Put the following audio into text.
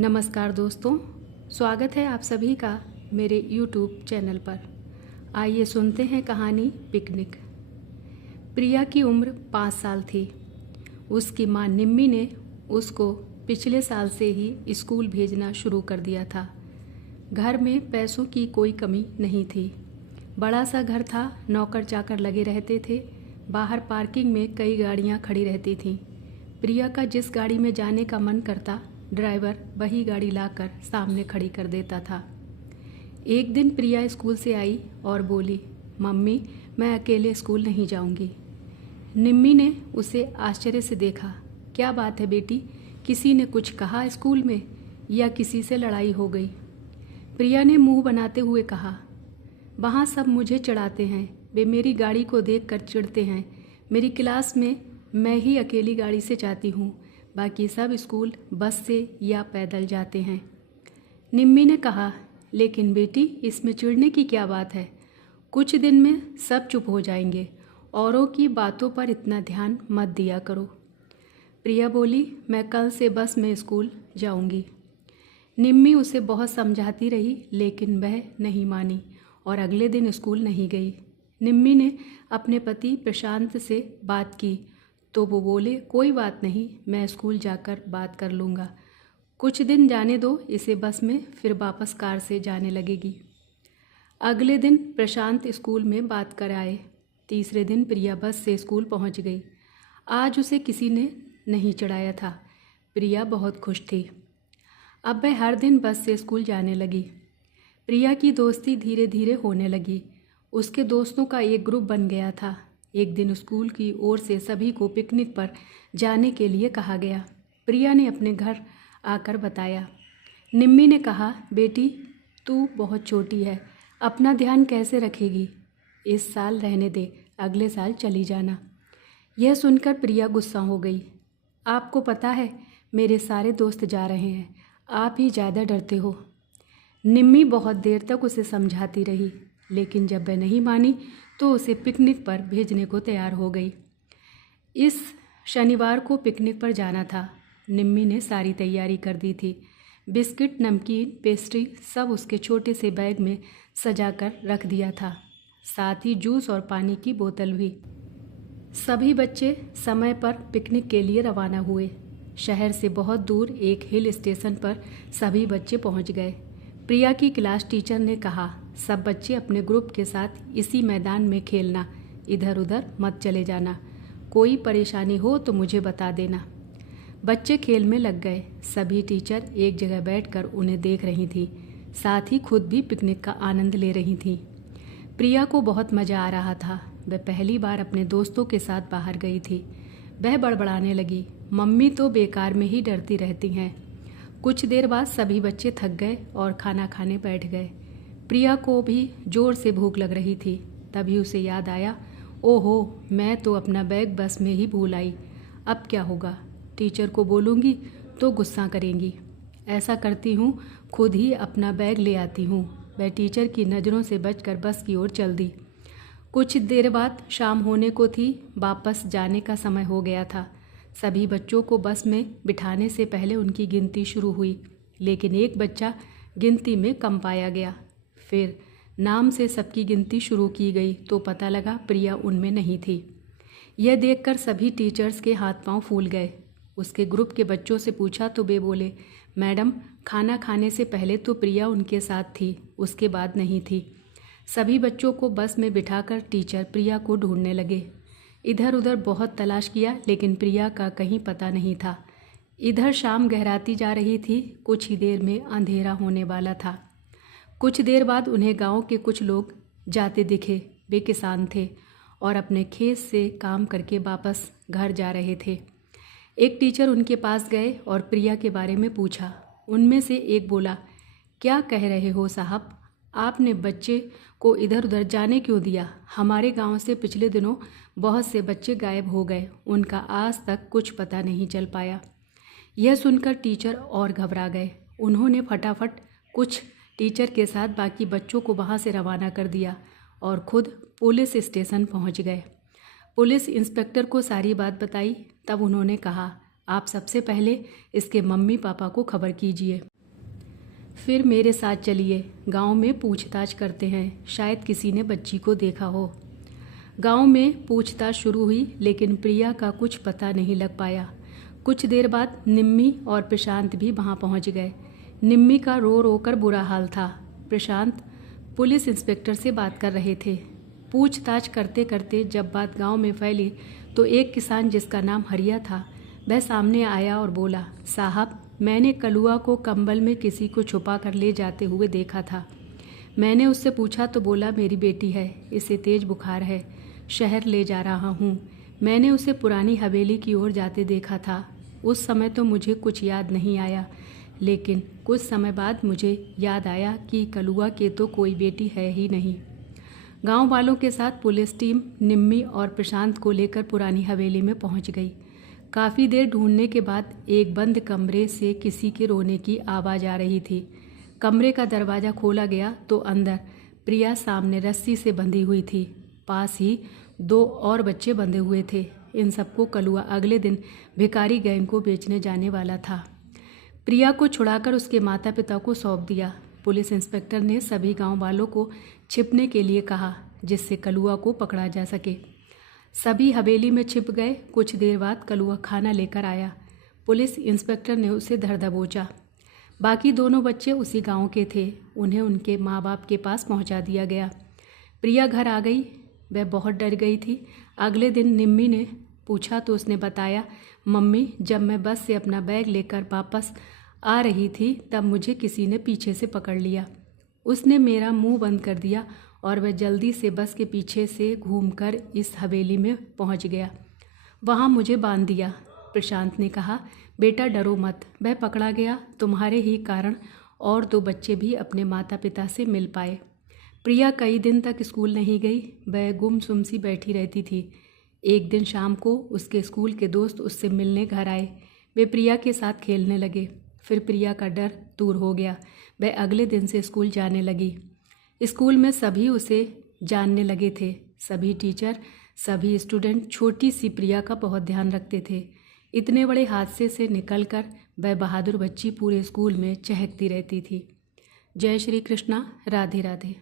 नमस्कार दोस्तों, स्वागत है आप सभी का मेरे YouTube चैनल पर। आइए सुनते हैं कहानी पिकनिक। प्रिया की उम्र 5 साल थी। उसकी माँ निम्मी ने उसको पिछले साल से ही स्कूल भेजना शुरू कर दिया था। घर में पैसों की कोई कमी नहीं थी। बड़ा सा घर था, नौकर चाकर लगे रहते थे। बाहर पार्किंग में कई गाड़ियाँ खड़ी रहती थीं। प्रिया का जिस गाड़ी में जाने का मन करता, ड्राइवर वही गाड़ी लाकर सामने खड़ी कर देता था। एक दिन प्रिया स्कूल से आई और बोली, मम्मी मैं अकेले स्कूल नहीं जाऊंगी। निम्मी ने उसे आश्चर्य से देखा। क्या बात है बेटी, किसी ने कुछ कहा स्कूल में या किसी से लड़ाई हो गई? प्रिया ने मुंह बनाते हुए कहा, वहाँ सब मुझे चिढ़ाते हैं, वे मेरी गाड़ी को देखकर चिढ़ते हैं। मेरी क्लास में मैं ही अकेली गाड़ी से जाती हूँ, बाकी सब स्कूल बस से या पैदल जाते हैं। निम्मी ने कहा, लेकिन बेटी इसमें चिढ़ने की क्या बात है? कुछ दिन में सब चुप हो जाएंगे। औरों की बातों पर इतना ध्यान मत दिया करो। प्रिया बोली, मैं कल से बस में स्कूल जाऊंगी। निम्मी उसे बहुत समझाती रही, लेकिन वह नहीं मानी और अगले दिन स्कूल नहीं गई। निम्मी ने अपने पति प्रशांत से बात की तो वो बोले, कोई बात नहीं, मैं स्कूल जाकर बात कर लूँगा। कुछ दिन जाने दो इसे, बस में फिर वापस कार से जाने लगेगी। अगले दिन प्रशांत स्कूल में बात कर आए। तीसरे दिन प्रिया बस से स्कूल पहुंच गई। आज उसे किसी ने नहीं चिढ़ाया था। प्रिया बहुत खुश थी। अब वह हर दिन बस से स्कूल जाने लगी। प्रिया की दोस्ती धीरे धीरे होने लगी। उसके दोस्तों का एक ग्रुप बन गया था। एक दिन स्कूल की ओर से सभी को पिकनिक पर जाने के लिए कहा गया। प्रिया ने अपने घर आकर बताया। निम्मी ने कहा, बेटी तू बहुत छोटी है, अपना ध्यान कैसे रखेगी? इस साल रहने दे, अगले साल चली जाना। यह सुनकर प्रिया गुस्सा हो गई। आपको पता है मेरे सारे दोस्त जा रहे हैं, आप ही ज़्यादा डरते हो। निम्मी बहुत देर तक उसे समझाती रही, लेकिन जब वह नहीं मानी तो उसे पिकनिक पर भेजने को तैयार हो गई। इस शनिवार को पिकनिक पर जाना था। निम्मी ने सारी तैयारी कर दी थी। बिस्किट, नमकीन, पेस्ट्री सब उसके छोटे से बैग में सजा कर रख दिया था, साथ ही जूस और पानी की बोतल भी। सभी बच्चे समय पर पिकनिक के लिए रवाना हुए। शहर से बहुत दूर एक हिल स्टेशन पर सभी बच्चे पहुंच गए। प्रिया की क्लास टीचर ने कहा, सब बच्चे अपने ग्रुप के साथ इसी मैदान में खेलना, इधर उधर मत चले जाना। कोई परेशानी हो तो मुझे बता देना। बच्चे खेल में लग गए। सभी टीचर एक जगह बैठकर उन्हें देख रही थी, साथ ही खुद भी पिकनिक का आनंद ले रही थी। प्रिया को बहुत मज़ा आ रहा था। वह पहली बार अपने दोस्तों के साथ बाहर गई थी। वह बड़बड़ाने लगी, मम्मी तो बेकार में ही डरती रहती हैं। कुछ देर बाद सभी बच्चे थक गए और खाना खाने बैठ गए। प्रिया को भी जोर से भूख लग रही थी। तभी उसे याद आया, ओहो मैं तो अपना बैग बस में ही भूल आई। अब क्या होगा? टीचर को बोलूँगी तो गुस्सा करेंगी। ऐसा करती हूँ, खुद ही अपना बैग ले आती हूँ। वह टीचर की नज़रों से बचकर बस की ओर चल दी। कुछ देर बाद शाम होने को थी। वापस जाने का समय हो गया था। सभी बच्चों को बस में बिठाने से पहले उनकी गिनती शुरू हुई, लेकिन एक बच्चा गिनती में कम पाया गया। फिर नाम से सबकी गिनती शुरू की गई तो पता लगा प्रिया उनमें नहीं थी। यह देखकर सभी टीचर्स के हाथ पांव फूल गए। उसके ग्रुप के बच्चों से पूछा तो वे बोले, मैडम खाना खाने से पहले तो प्रिया उनके साथ थी, उसके बाद नहीं थी। सभी बच्चों को बस में बिठाकर टीचर प्रिया को ढूंढने लगे। इधर उधर बहुत तलाश किया, लेकिन प्रिया का कहीं पता नहीं था। इधर शाम गहराती जा रही थी। कुछ ही देर में अंधेरा होने वाला था। कुछ देर बाद उन्हें गांव के कुछ लोग जाते दिखे। वे किसान थे और अपने खेत से काम करके वापस घर जा रहे थे। एक टीचर उनके पास गए और प्रिया के बारे में पूछा। उनमें से एक बोला, क्या कह रहे हो साहब, आपने बच्चे को इधर उधर जाने क्यों दिया? हमारे गांव से पिछले दिनों बहुत से बच्चे गायब हो गए, उनका आज तक कुछ पता नहीं चल पाया। यह सुनकर टीचर और घबरा गए। उन्होंने फटाफट कुछ टीचर के साथ बाकी बच्चों को वहां से रवाना कर दिया और खुद पुलिस स्टेशन पहुंच गए। पुलिस इंस्पेक्टर को सारी बात बताई। तब उन्होंने कहा, आप सबसे पहले इसके मम्मी पापा को खबर कीजिए, फिर मेरे साथ चलिए, गांव में पूछताछ करते हैं, शायद किसी ने बच्ची को देखा हो। गांव में पूछताछ शुरू हुई, लेकिन प्रिया का कुछ पता नहीं लग पाया। कुछ देर बाद निम्मी और प्रशांत भी वहां पहुंच गए। निम्मी का रो रो कर बुरा हाल था। प्रशांत पुलिस इंस्पेक्टर से बात कर रहे थे। पूछताछ करते करते जब बात गांव में फैली तो एक किसान जिसका नाम हरिया था, वह सामने आया और बोला, साहब, मैंने कलुआ को कंबल में किसी को छुपा कर ले जाते हुए देखा था। मैंने उससे पूछा तो बोला मेरी बेटी है, इसे तेज बुखार है, शहर ले जा रहा हूँ। मैंने उसे पुरानी हवेली की ओर जाते देखा था। उस समय तो मुझे कुछ याद नहीं आया, लेकिन कुछ समय बाद मुझे याद आया कि कलुआ के तो कोई बेटी है ही नहीं। गांव वालों के साथ पुलिस टीम निम्मी और प्रशांत को लेकर पुरानी हवेली में पहुंच गई। काफ़ी देर ढूंढने के बाद एक बंद कमरे से किसी के रोने की आवाज़ आ रही थी। कमरे का दरवाज़ा खोला गया तो अंदर प्रिया सामने रस्सी से बंधी हुई थी। पास ही 2 और बच्चे बंधे हुए थे। इन सबको कलुआ अगले दिन भिखारी गैंग को बेचने जाने वाला था। प्रिया को छुड़ाकर उसके माता पिता को सौंप दिया। पुलिस इंस्पेक्टर ने सभी गांव वालों को छिपने के लिए कहा, जिससे कलुआ को पकड़ा जा सके। सभी हवेली में छिप गए। कुछ देर बाद कलुआ खाना लेकर आया। पुलिस इंस्पेक्टर ने उसे धर दबोचा। बाकी दोनों बच्चे उसी गांव के थे। उन्हें उनके माँ बाप के पास पहुंचा दिया गया। प्रिया घर आ गई। वह बहुत डर गई थी। अगले दिन निम्मी ने पूछा तो उसने बताया, मम्मी, जब मैं बस से अपना बैग लेकर वापस आ रही थी तब मुझे किसी ने पीछे से पकड़ लिया। उसने मेरा मुंह बंद कर दिया और वह जल्दी से बस के पीछे से घूमकर इस हवेली में पहुंच गया। वहां मुझे बांध दिया। प्रशांत ने कहा, बेटा डरो मत, वह पकड़ा गया, तुम्हारे ही कारण और 2 बच्चे भी अपने माता पिता से मिल पाए। प्रिया कई दिन तक स्कूल नहीं गई। वह गुमसुम सी बैठी रहती थी। एक दिन शाम को उसके स्कूल के दोस्त उससे मिलने घर आए। वे प्रिया के साथ खेलने लगे। फिर प्रिया का डर दूर हो गया। वह अगले दिन से स्कूल जाने लगी। स्कूल में सभी उसे जानने लगे थे। सभी टीचर, सभी स्टूडेंट छोटी सी प्रिया का बहुत ध्यान रखते थे। इतने बड़े हादसे से निकलकर वह बहादुर बच्ची पूरे स्कूल में चहकती रहती थी। जय श्री कृष्णा। राधे राधे।